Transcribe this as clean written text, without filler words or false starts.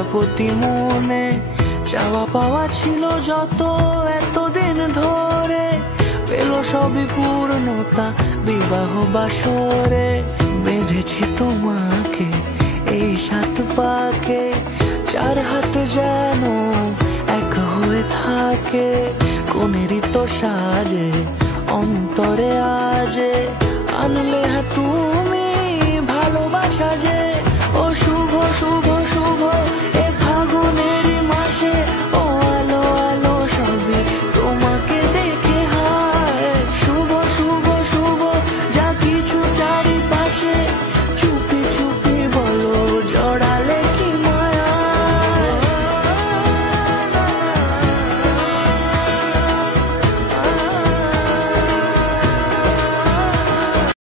প্রজাপতি মনে চাওয়া পাওয়া ছিল যত এতদিন ধরে, পেল সবই পূর্ণতা বিবাহ বাসরে। বেঁধেছি তোমাকে এই 7 পাকে, 4 হাত যেন এক হয়ে থাকে। কোনেরই তো সাজে অন্তরে আজে আনলে